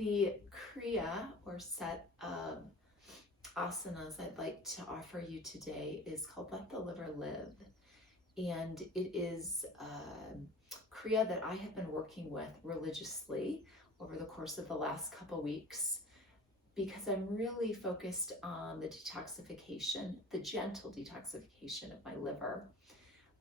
The Kriya, or set of asanas I'd like to offer you today, is called Let the Liver Live. And it is a Kriya that I have been working with religiously over the course of the last couple weeks, because I'm really focused on the detoxification, the gentle detoxification of my liver.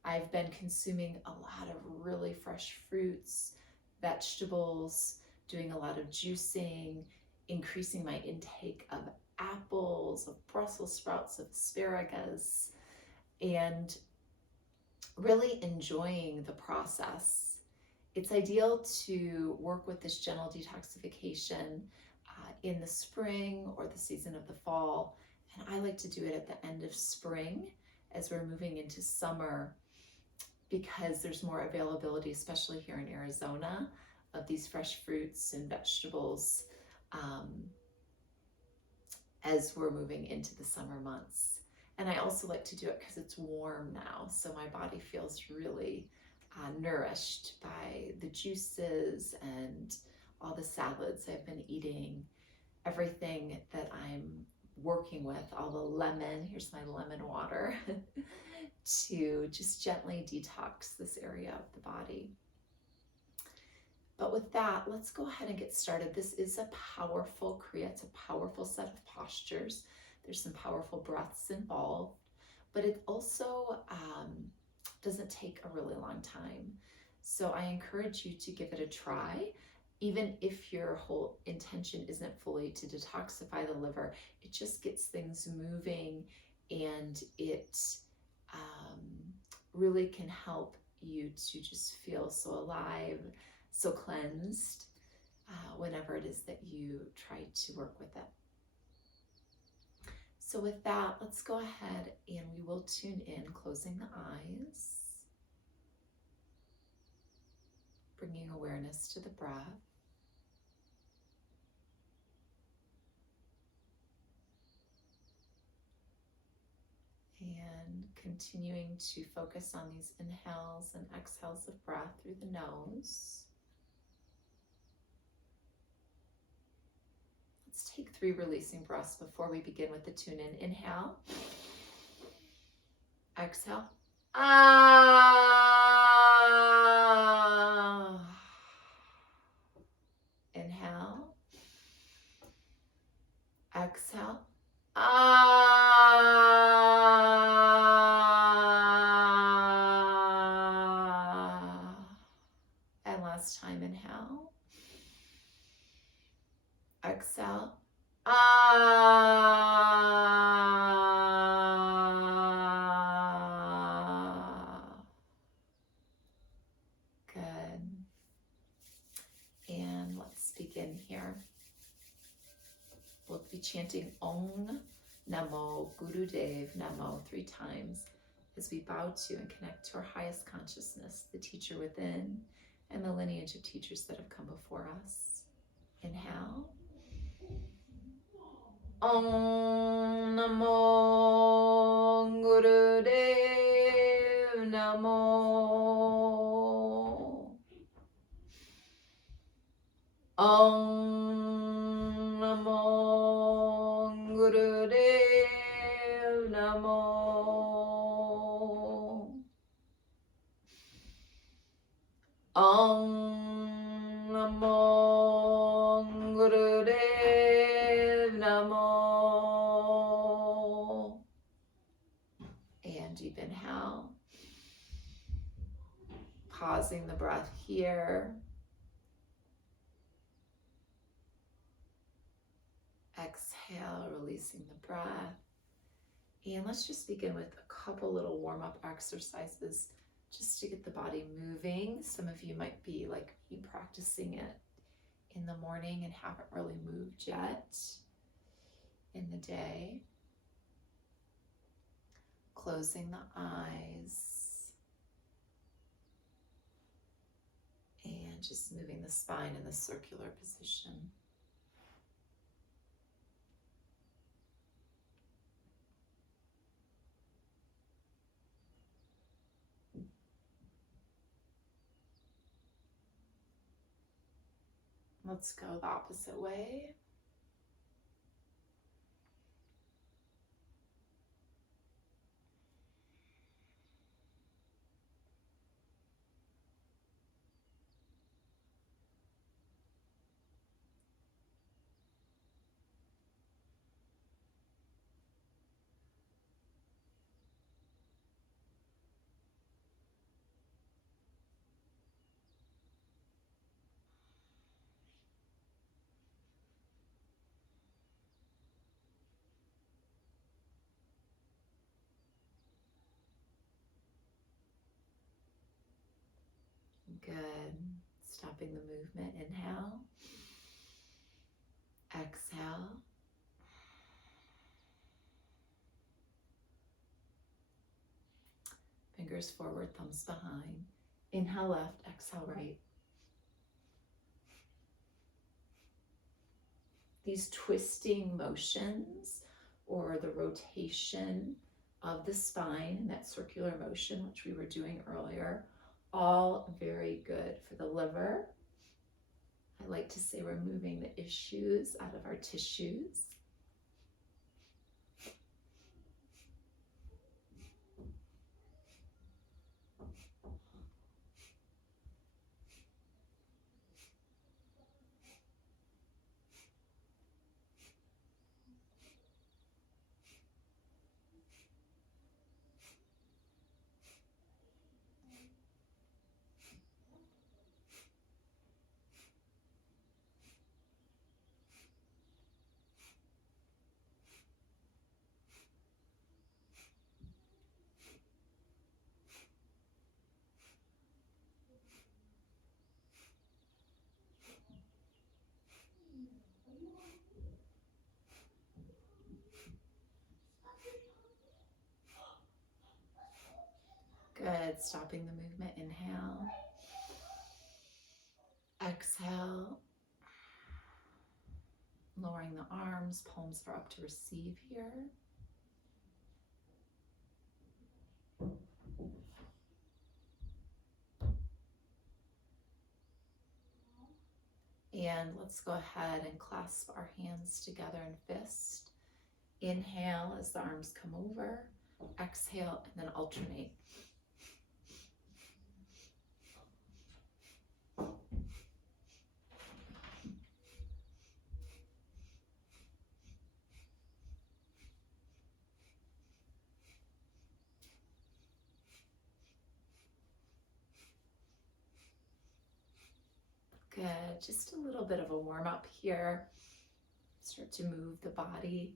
I've been consuming a lot of really fresh fruits, vegetables, doing a lot of juicing, increasing my intake of apples, of Brussels sprouts, of asparagus, and really enjoying the process. It's ideal to work with this gentle detoxification in the spring or the season of the fall. And I like to do it at the end of spring as we're moving into summer, because there's more availability, especially here in Arizona, of these fresh fruits and vegetables as we're moving into the summer months. And I also like to do it because it's warm now, so my body feels really nourished by the juices and all the salads I've been eating, everything that I'm working with, all the lemon, here's my lemon water, to just gently detox this area of the body. But with that, let's go ahead and get started. This is a powerful Kriya. It's a powerful set of postures. There's some powerful breaths involved, but it also doesn't take a really long time. So I encourage you to give it a try. Even if your whole intention isn't fully to detoxify the liver, it just gets things moving, and it really can help you to just feel so alive, so cleansed, whenever it is that you try to work with it. So with that, let's go ahead and we will tune in, closing the eyes, bringing awareness to the breath. And continuing to focus on these inhales and exhales of breath through the nose. Let's take 3 releasing breaths before we begin with the tune in. Inhale. Exhale. Ah. Inhale. Exhale. Ah. And last time, inhale. Exhale. Ah. Good. And let's begin here. We'll be chanting Om Namo Gurudev Namo 3 times as we bow to and connect to our highest consciousness, the teacher within, and the lineage of teachers that have come before us. Inhale. Om Namo Gurudev Namo. Om Namo Gurudev Namo. Om Namo Gurudev Namo. And deep inhale. Pausing the breath here. Exhale, releasing the breath. And let's just begin with a couple little warm-up exercises just to get the body moving. Some of you might be like me, practicing it in the morning and haven't really moved yet in the day. Closing the eyes and just moving the spine in the circular position. Let's go the opposite way. Good. Stopping the movement. Inhale. Exhale. Fingers forward, thumbs behind. Inhale left, exhale right. These twisting motions or the rotation of the spine, that circular motion, which we were doing earlier, all very good for the liver. I like to say we're moving the issues out of our tissues. Good. Stopping the movement. Inhale. Exhale. Lowering the arms. Palms are up to receive here. And let's go ahead and clasp our hands together in fist. Inhale as the arms come over. Exhale and then alternate. Good. Just a little bit of a warm up here. Start to move the body.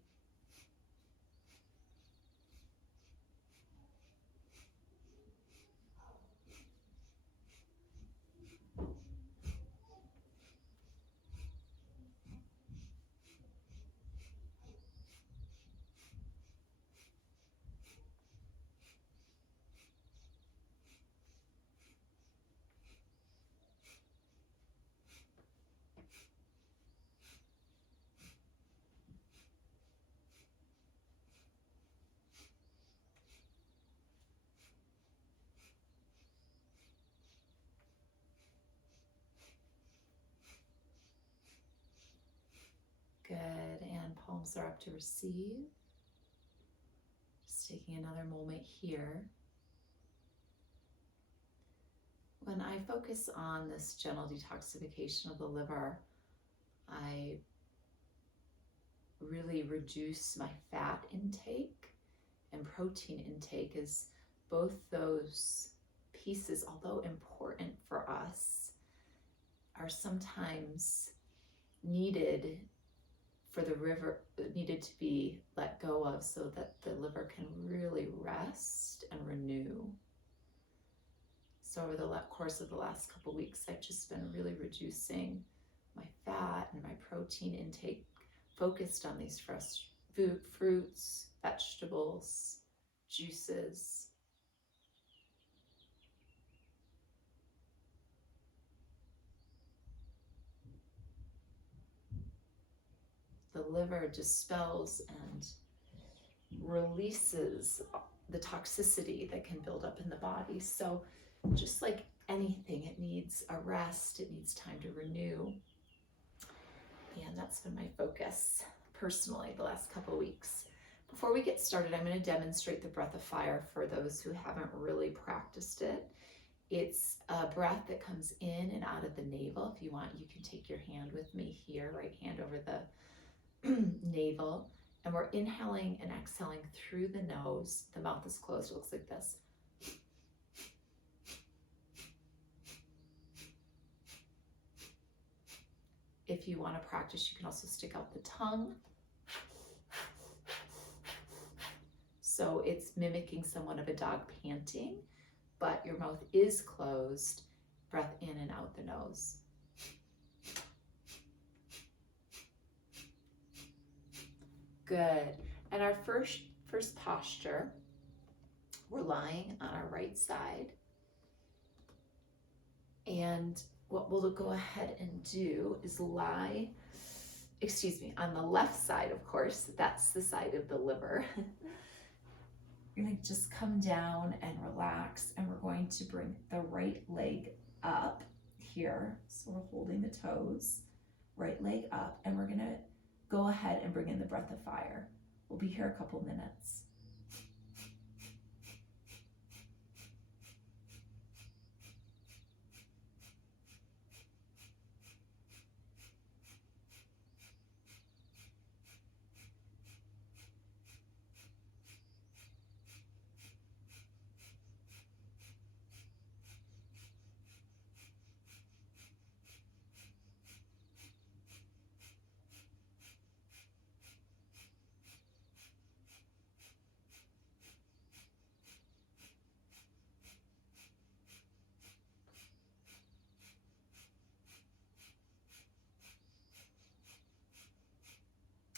Good. And palms are up to receive. Just taking another moment here. When I focus on this gentle detoxification of the liver, I really reduce my fat intake and protein intake, as both those pieces, although important for us, are sometimes needed for the liver, needed to be let go of so that the liver can really rest and renew. So over the course of the last couple weeks, I've just been really reducing my fat and my protein intake, focused on these fresh fruits, vegetables, juices. The liver dispels and releases the toxicity that can build up in the body. So just like anything, it needs a rest, it needs time to renew. And that's been my focus personally the last couple of weeks. Before we get started, I'm going to demonstrate the breath of fire for those who haven't really practiced it. It's a breath that comes in and out of the navel. If you want, you can take your hand with me here, right hand over the navel. And we're inhaling and exhaling through the nose. The mouth is closed. It looks like this. If you want to practice, you can also stick out the tongue. So it's mimicking somewhat of a dog panting, but your mouth is closed. Breath in and out the nose. Good. And our first posture, we're lying on our right side. And what we'll go ahead and do is lie, on the left side, of course. That's the side of the liver. You're going to just come down and relax, and we're going to bring the right leg up here. So we're holding the toes, right leg up, and we're going to go ahead and bring in the breath of fire. We'll be here a couple minutes.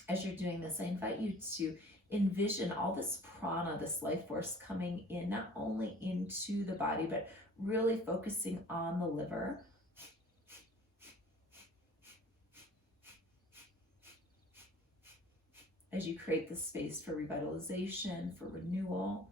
As you're doing this, I invite you to envision all this prana, this life force coming in, not only into the body, but really focusing on the liver. As you create the space for revitalization, for renewal.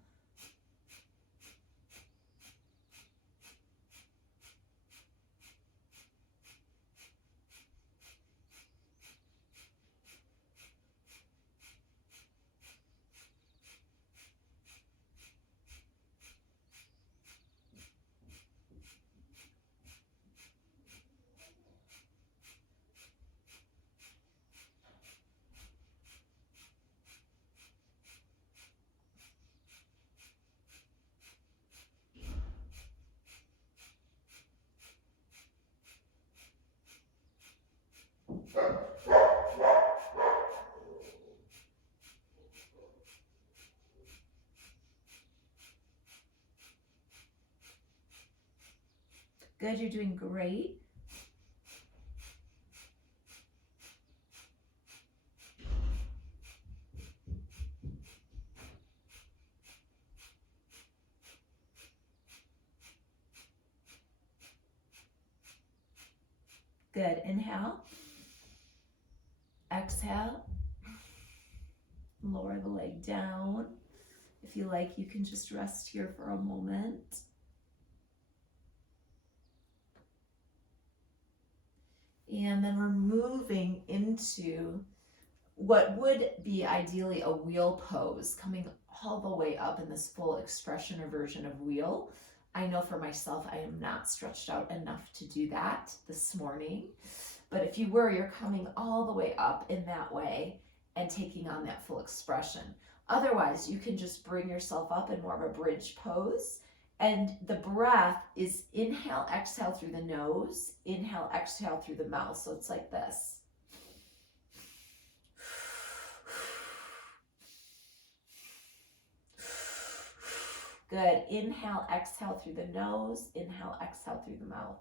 Good, you're doing great. Good, inhale. Exhale. Lower the leg down. If you like, you can just rest here for a moment. And then we're moving into what would be ideally a wheel pose, coming all the way up in this full expression or version of wheel. I know for myself, I am not stretched out enough to do that this morning. But if you were, you're coming all the way up in that way and taking on that full expression. Otherwise, you can just bring yourself up in more of a bridge pose. And the breath is inhale, exhale through the nose, inhale, exhale through the mouth. So it's like this. Good. Inhale, exhale through the nose, inhale, exhale through the mouth.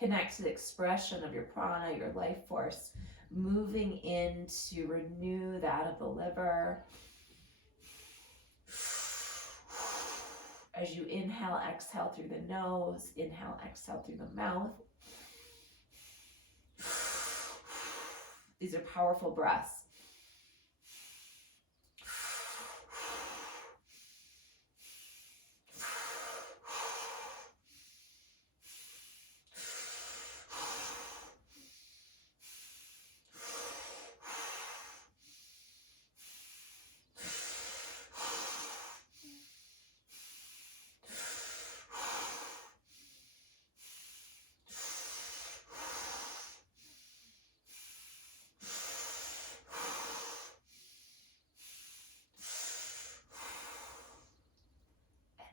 Connect to the expression of your prana, your life force, moving in to renew that of the liver. As you inhale, exhale through the nose, inhale, exhale through the mouth. These are powerful breaths.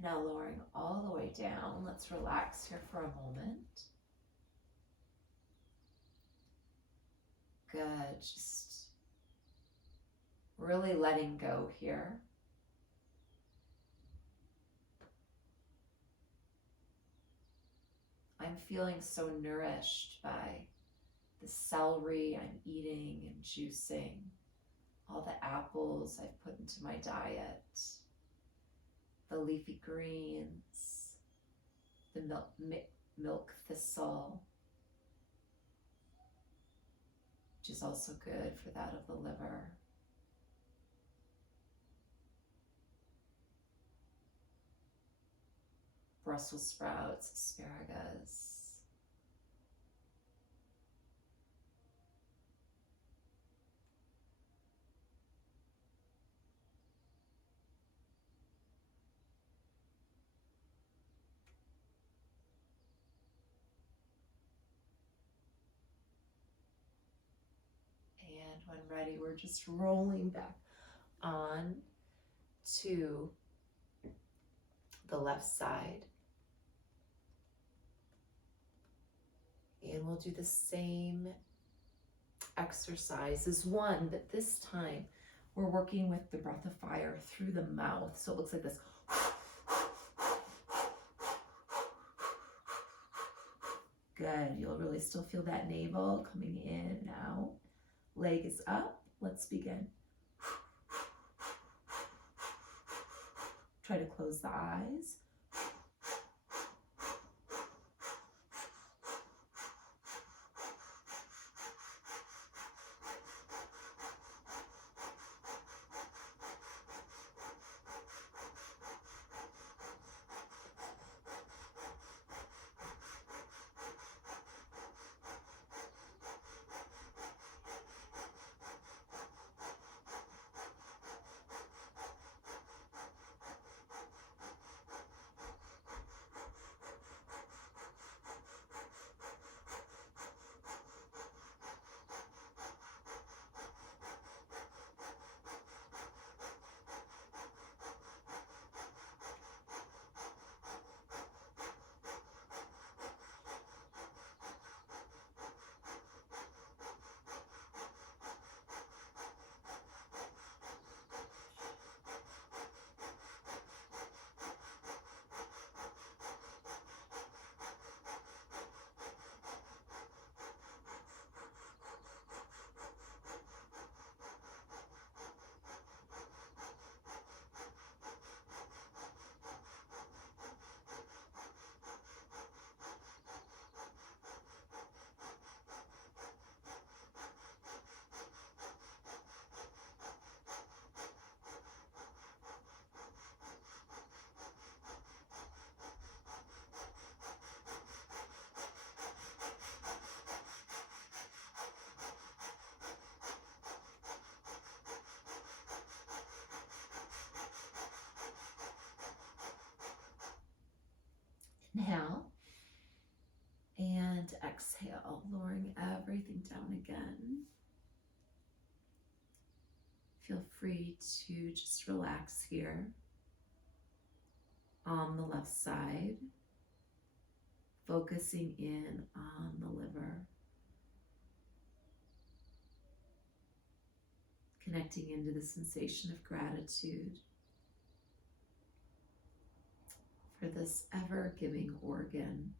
Now lowering all the way down. Let's relax here for a moment. Good. Just really letting go here. I'm feeling so nourished by the celery I'm eating and juicing, all the apples I've put into my diet, the leafy greens, the milk thistle, which is also good for that of the liver. Brussels sprouts, asparagus. And when ready, we're just rolling back on to the left side. And we'll do the same exercise as one, but this time we're working with the breath of fire through the mouth. So it looks like this. Good. You'll really still feel that navel coming in and out. Leg is up. Let's begin. Try to close the eyes. Inhale and exhale, lowering everything down again. Feel free to just relax here on the left side, focusing in on the liver, connecting into the sensation of gratitude for this ever-giving organ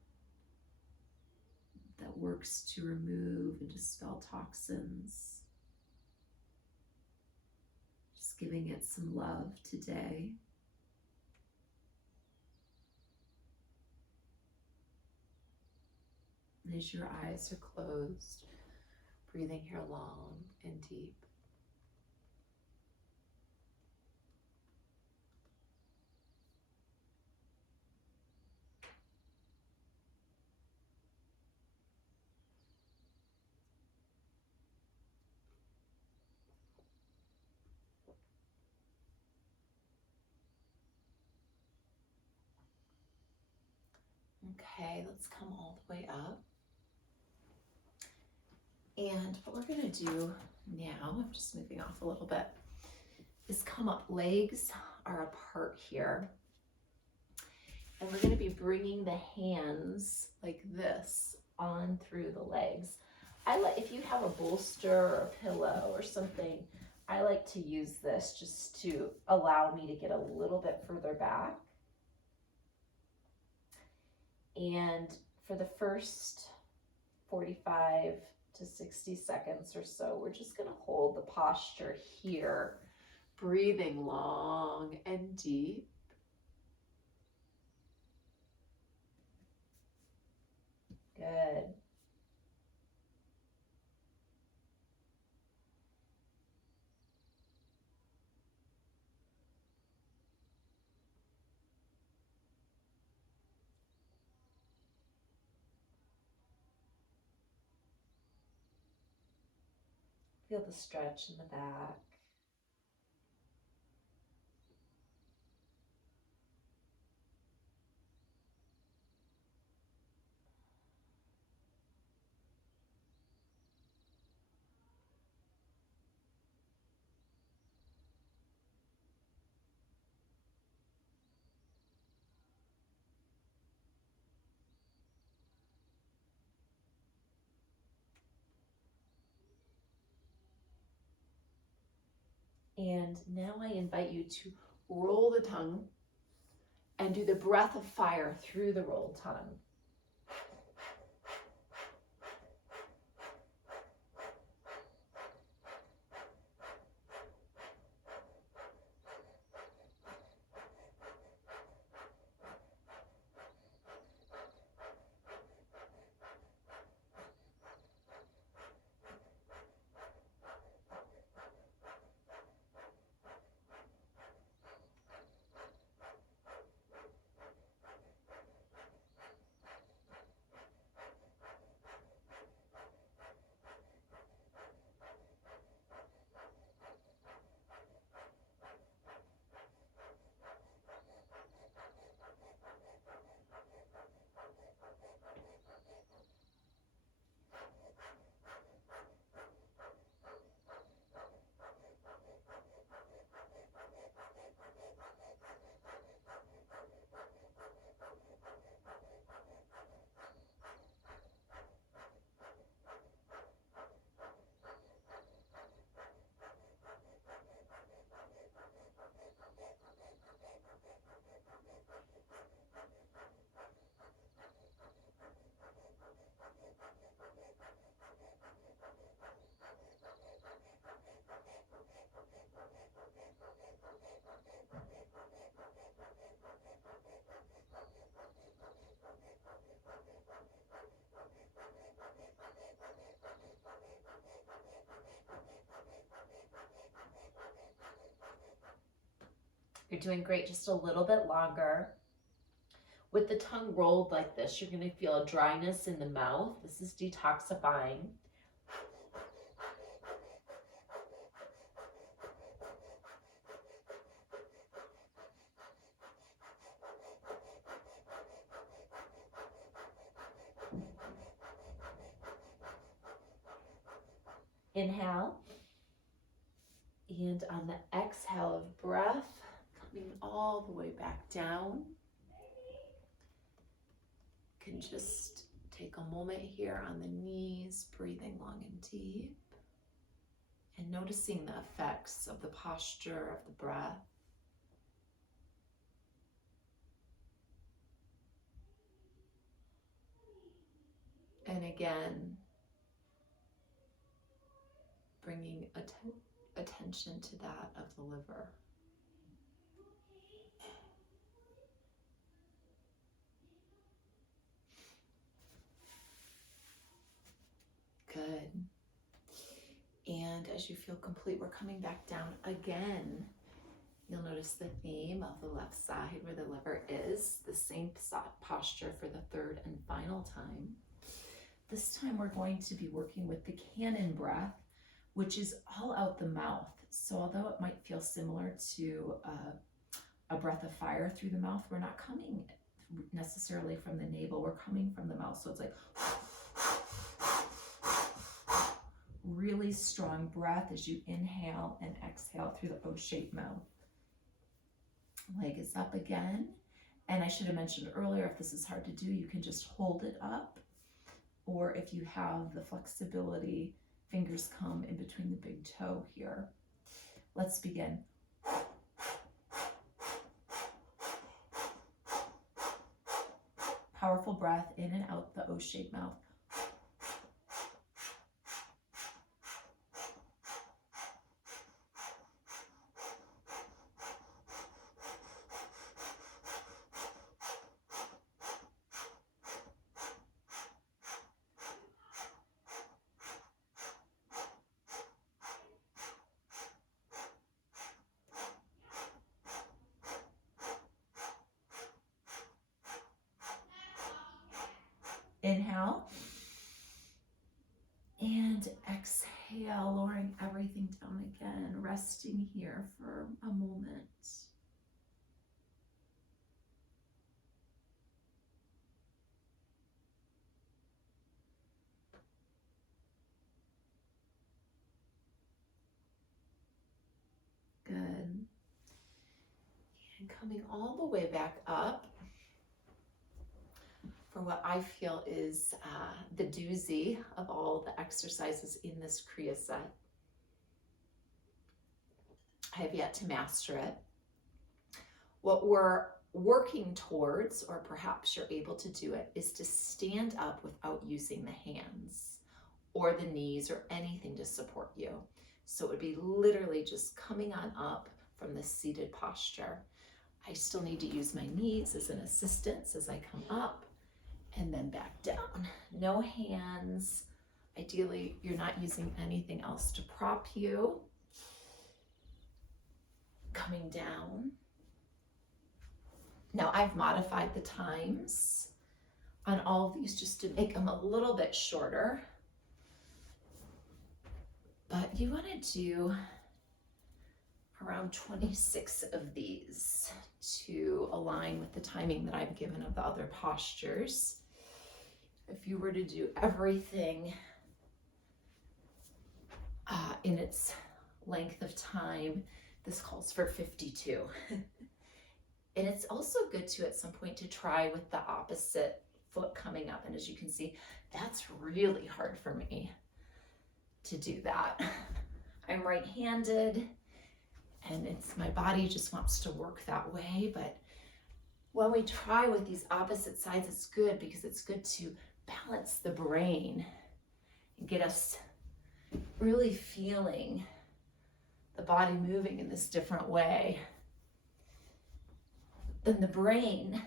that works to remove and dispel toxins. Just giving it some love today. And as your eyes are closed, breathing here long and deep. Okay, let's come all the way up. And what we're going to do now, I'm just moving off a little bit, is come up. Legs are apart here. And we're going to be bringing the hands like this on through the legs. If you have a bolster or a pillow or something, I like to use this just to allow me to get a little bit further back. And for the first 45 to 60 seconds or so, we're just going to hold the posture here, breathing long and deep. Good. Feel the stretch in the back. And now I invite you to roll the tongue and do the breath of fire through the rolled tongue. You're doing great, just a little bit longer. With the tongue rolled like this, you're going to feel a dryness in the mouth. This is detoxifying. Inhale. And on the exhale of breath, coming all the way back down. You can just take a moment here on the knees, breathing long and deep, and noticing the effects of the posture of the breath. And again, bringing attention to that of the liver. Good. And as you feel complete, we're coming back down again. You'll notice the theme of the left side where the liver is, the same posture for the third and final time. This time we're going to be working with the cannon breath, which is all out the mouth. So although it might feel similar to a breath of fire through the mouth, we're not coming necessarily from the navel, we're coming from the mouth. So it's like really strong breath as you inhale and exhale through the O-shaped mouth. Leg is up again. And I should have mentioned earlier, if this is hard to do, you can just hold it up. Or if you have the flexibility, fingers come in between the big toe here. Let's begin. Powerful breath in and out the O-shaped mouth. Inhale and exhale, lowering everything down again, resting here for a moment. Good. And coming all the way back up for what I feel is the doozy of all the exercises in this Kriya set. I have yet to master it. What we're working towards, or perhaps you're able to do it, is to stand up without using the hands or the knees or anything to support you. So it would be literally just coming on up from the seated posture. I still need to use my knees as an assistance as I come up. And then back down. No hands. Ideally, you're not using anything else to prop you. Coming down. Now, I've modified the times on all of these just to make them a little bit shorter. But you want to do around 26 of these to align with the timing that I've given of the other postures. If you were to do everything in its length of time, this calls for 52. And it's also good to, at some point, to try with the opposite foot coming up. And as you can see, that's really hard for me to do that. I'm right-handed, and my body just wants to work that way. But when we try with these opposite sides, it's good because it's good to balance the brain and get us really feeling the body moving in this different way. Then the brain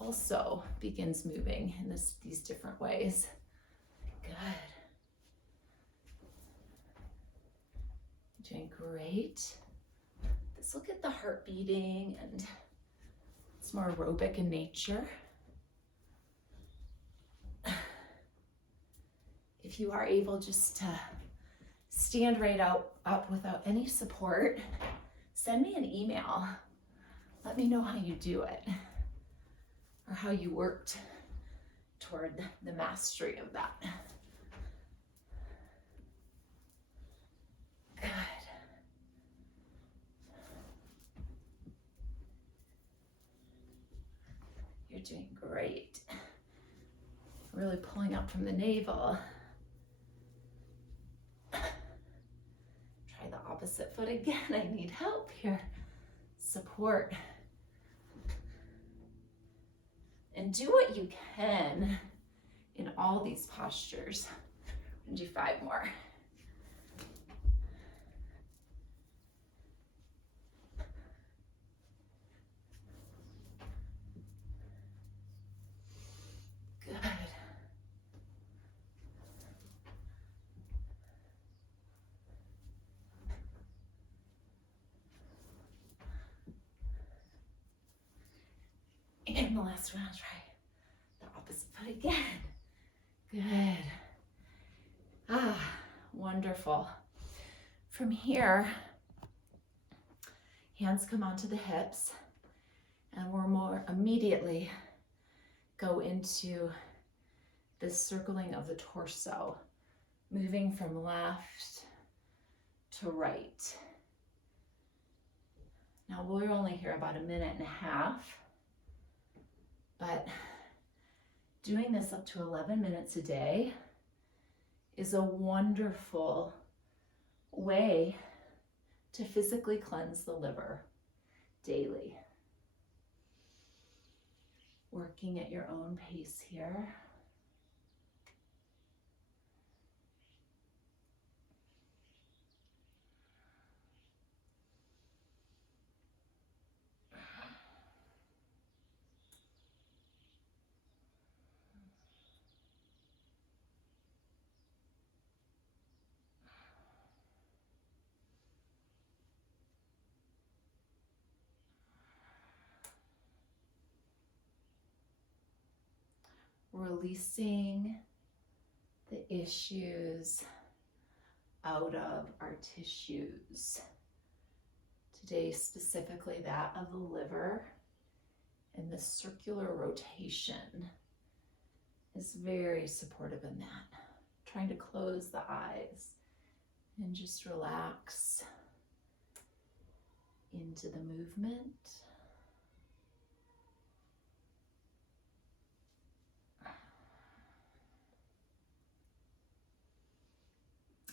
also begins moving in these different ways. Good. Doing great. This will get the heart beating and it's more aerobic in nature. If you are able just to stand right up without any support, send me an email. Let me know how you do it or how you worked toward the mastery of that. Good. You're doing great. Really pulling up from the navel. Try the opposite foot again. I need help here. Support. And do what you can in all these postures. And do 5 more. Good. And the last one, I'll try the opposite foot again. Good. Ah, wonderful. From here, hands come onto the hips, and we're more immediately go into this circling of the torso, moving from left to right. Now we're only here about 1.5 minutes, but doing this up to 11 minutes a day is a wonderful way to physically cleanse the liver daily. Working at your own pace here. Releasing the issues out of our tissues. Today, specifically that of the liver, and the circular rotation is very supportive in that. Trying to close the eyes and just relax into the movement.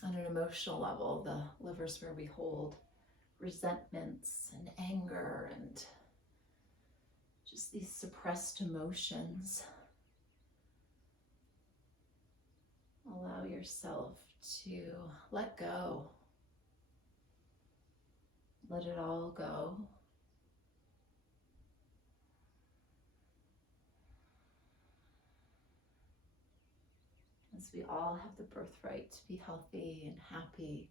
On an emotional level, the liver's where we hold resentments and anger and just these suppressed emotions. Allow yourself to let go. Let it all go. As we all have the birthright to be healthy and happy,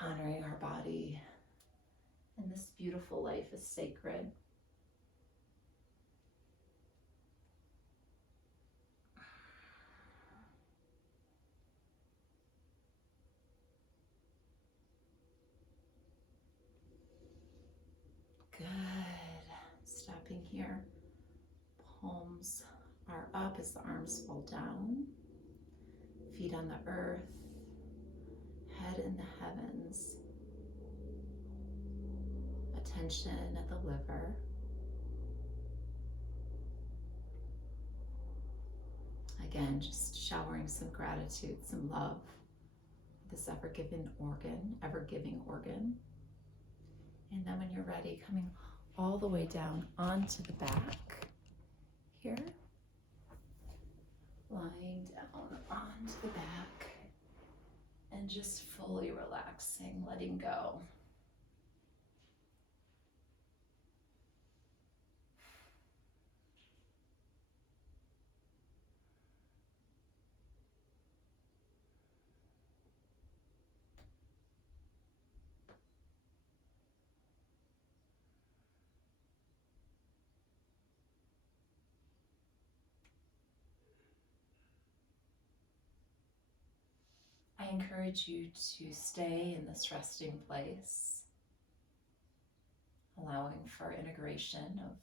honoring our body, and this beautiful life is sacred. Good. Stopping here. Palms are up as the arms fall down. Feet on the earth. Head in the heavens. Attention at the liver. Again, just showering some gratitude, some love for this ever-giving organ. And then when you're ready, coming all the way down onto the back here. Lying down onto the back and just fully relaxing, letting go. I encourage you to stay in this resting place, allowing for integration of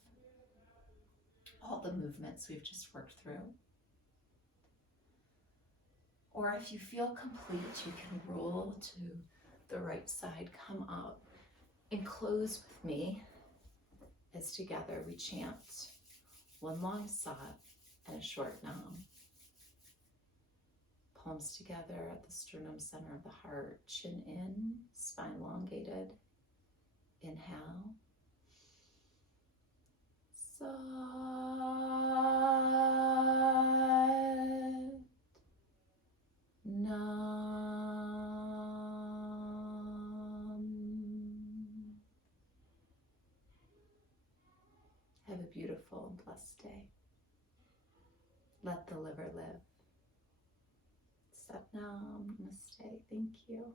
all the movements we've just worked through. Or if you feel complete, you can roll to the right side, come up, and close with me as together we chant one long sat and a short nam. Palms together at the sternum center of the heart, chin in, spine elongated. Inhale. Sa. beautiful and blessed day. Let the liver live. Satnam, namaste. Thank you.